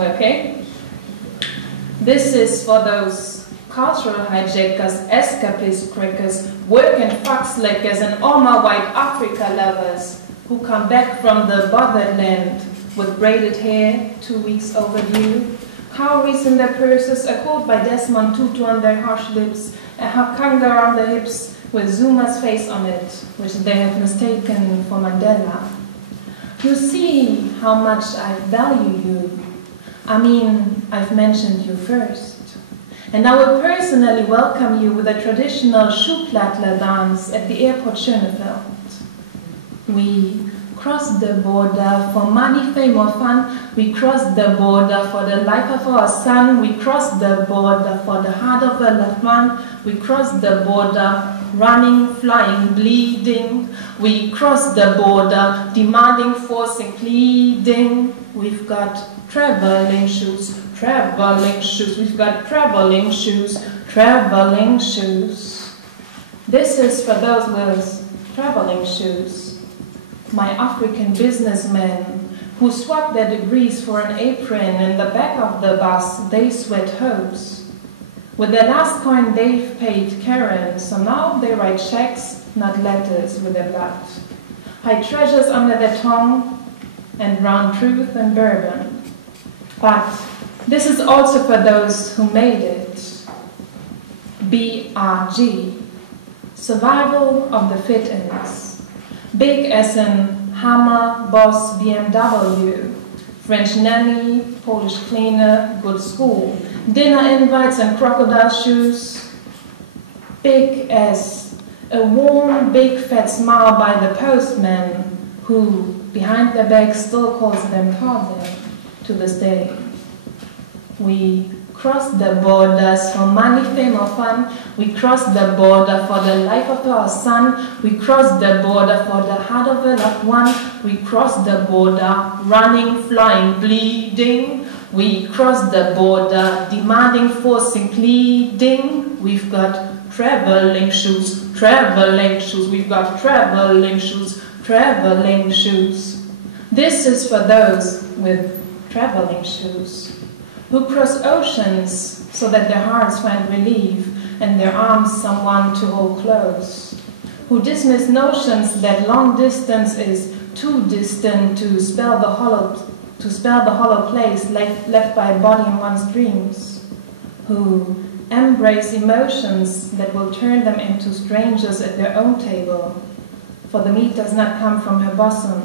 okay? This is for those cultural hijackers, escapist crackers, work and fuck slackers, and all my white Africa lovers who come back from the bothered land with braided hair, 2 weeks overdue, cowries in their purses, a quote by Desmond Tutu on their harsh lips, a hakanga on their hips with Zuma's face on it, which they have mistaken for Mandela. You see how much I value you. I mean, I've mentioned you first. And I will personally welcome you with a traditional Schuhplattler dance at the airport Schönefeld. We crossed the border for money, fame or fun. We crossed the border for the life of our son. We crossed the border for the heart of a loved one. We crossed the border running, flying, bleeding. We crossed the border demanding, forcing, pleading. We've got traveling shoes, traveling shoes. We've got traveling shoes, traveling shoes. This is for those with traveling shoes. My African businessmen who swap their degrees for an apron. In the back of the bus, they sweat hopes. With their last coin, they've paid Karen, so now they write checks, not letters, with their blood. Hide treasures under their tongue and brown truth and bourbon. But this is also for those who made it. BRG, survival of the fittest. Big as in Hammer, Boss, BMW, French nanny, Polish cleaner, good school, dinner invites and crocodile shoes. Big as a warm, big fat smile by the postman who, behind their back, still calls them Tarzan to this day. We crossed the borders for money, fame or fun. We crossed the border for the life of our son. We crossed the border for the heart of a loved one. We crossed the border running, flying, bleeding. We crossed the border demanding, forcing, pleading. We've got traveling shoes, traveling shoes. We've got traveling shoes, traveling shoes. This is for those with traveling shoes, who cross oceans so that their hearts find relief and their arms someone to hold close, who dismiss notions that long distance is too distant to spell the hollow place left by a body in one's dreams, who embrace emotions that will turn them into strangers at their own table, for the meat does not come from her bosom.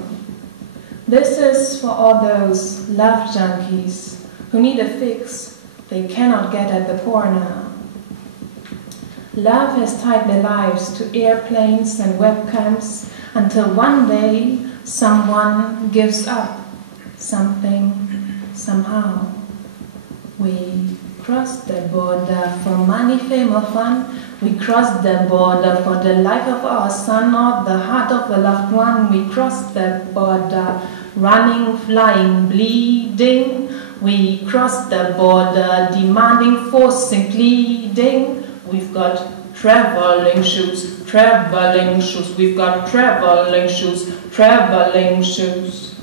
This is for all those love junkies who need a fix they cannot get at the corner. Love has tied their lives to airplanes and webcams until one day someone gives up something, somehow. We crossed the border for money, fame or fun. We crossed the border for the life of our son or the heart of a loved one. We crossed the border running, flying, bleeding. We crossed the border demanding, forcing, pleading. We've got traveling shoes, traveling shoes. We've got traveling shoes, traveling shoes.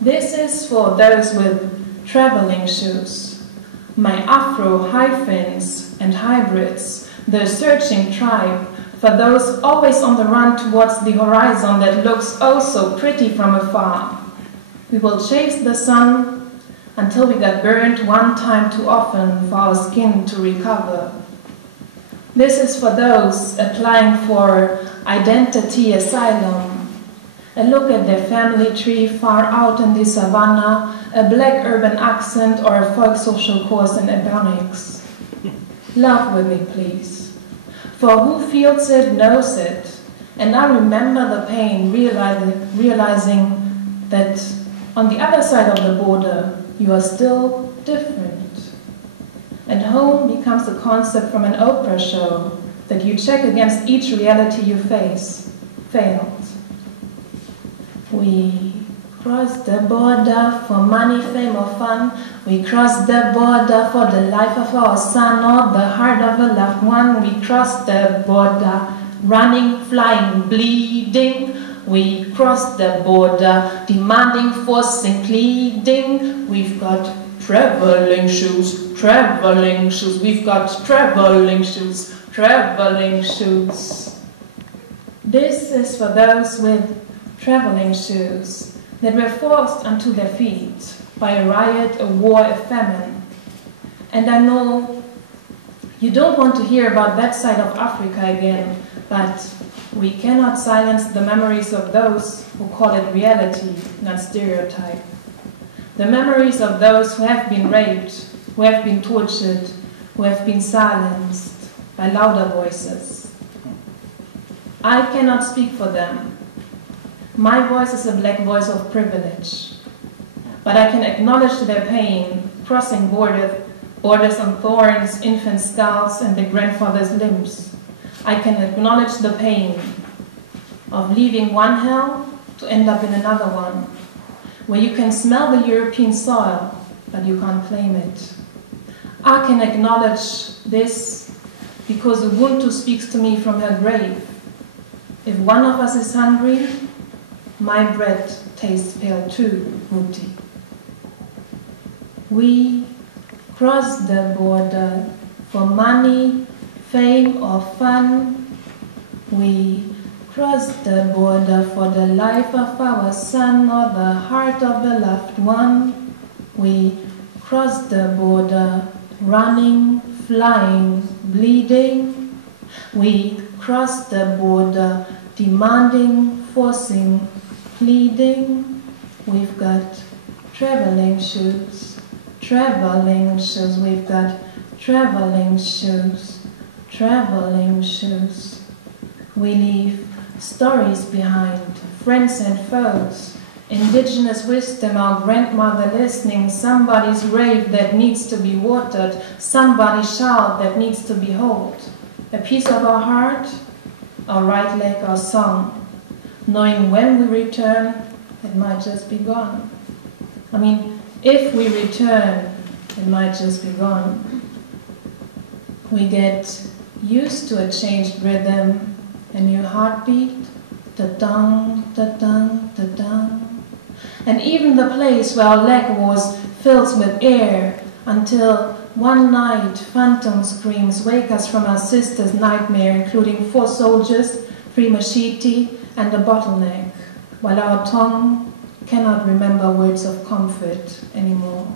This is for those with traveling shoes. My Afro hyphens and hybrids, the searching tribe, for those always on the run towards the horizon that looks oh so pretty from afar. We will chase the sun until we got burnt one time too often for our skin to recover. This is for those applying for identity asylum. A look at their family tree far out in the savannah, a black urban accent or a folk social course in ebonics. Love with me, please. For who feels it knows it. And I remember the pain, realizing that on the other side of the border, you are still different. And home becomes a concept from an Oprah show that you check against each reality you face. Failed. We crossed the border for money, fame or fun. We crossed the border for the life of our son or the heart of a loved one. We crossed the border running, flying, bleeding. We crossed the border demanding, forcing, pleading. We've got traveling shoes, traveling shoes. We've got traveling shoes, traveling shoes. This is for those with traveling shoes that were forced onto their feet by a riot, a war, a famine. And I know you don't want to hear about that side of Africa again, but we cannot silence the memories of those who call it reality, not stereotype. The memories of those who have been raped, who have been tortured, who have been silenced by louder voices. I cannot speak for them. My voice is a black voice of privilege. But I can acknowledge their pain, crossing borders on thorns, infant skulls, and the grandfather's limbs. I can acknowledge the pain of leaving one hell to end up in another one, where you can smell the European soil, but you can't claim it. I can acknowledge this because Ubuntu speaks to me from her grave. If one of us is hungry, my bread tastes pale too, Muti. We cross the border for money, fame, or fun. We cross the border for the life of our son or the heart of a loved one. We cross the border running, flying, bleeding. We cross the border demanding, forcing, pleading. We've got traveling shoes, traveling shoes. We've got traveling shoes, traveling shoes. We leave stories behind, friends and foes, indigenous wisdom, our grandmother listening, somebody's grave that needs to be watered, somebody's child that needs to be held, a piece of our heart, our right leg, our song, knowing when we return, it might just be gone. I mean, if we return, it might just be gone. We get used to a changed rhythm, a new heartbeat, da-dang, da-dang, da-dang. And even the place where our leg was fills with air until one night phantom screams wake us from our sister's nightmare, including 4 soldiers, 3 machete, and a bottleneck, while our tongue cannot remember words of comfort anymore.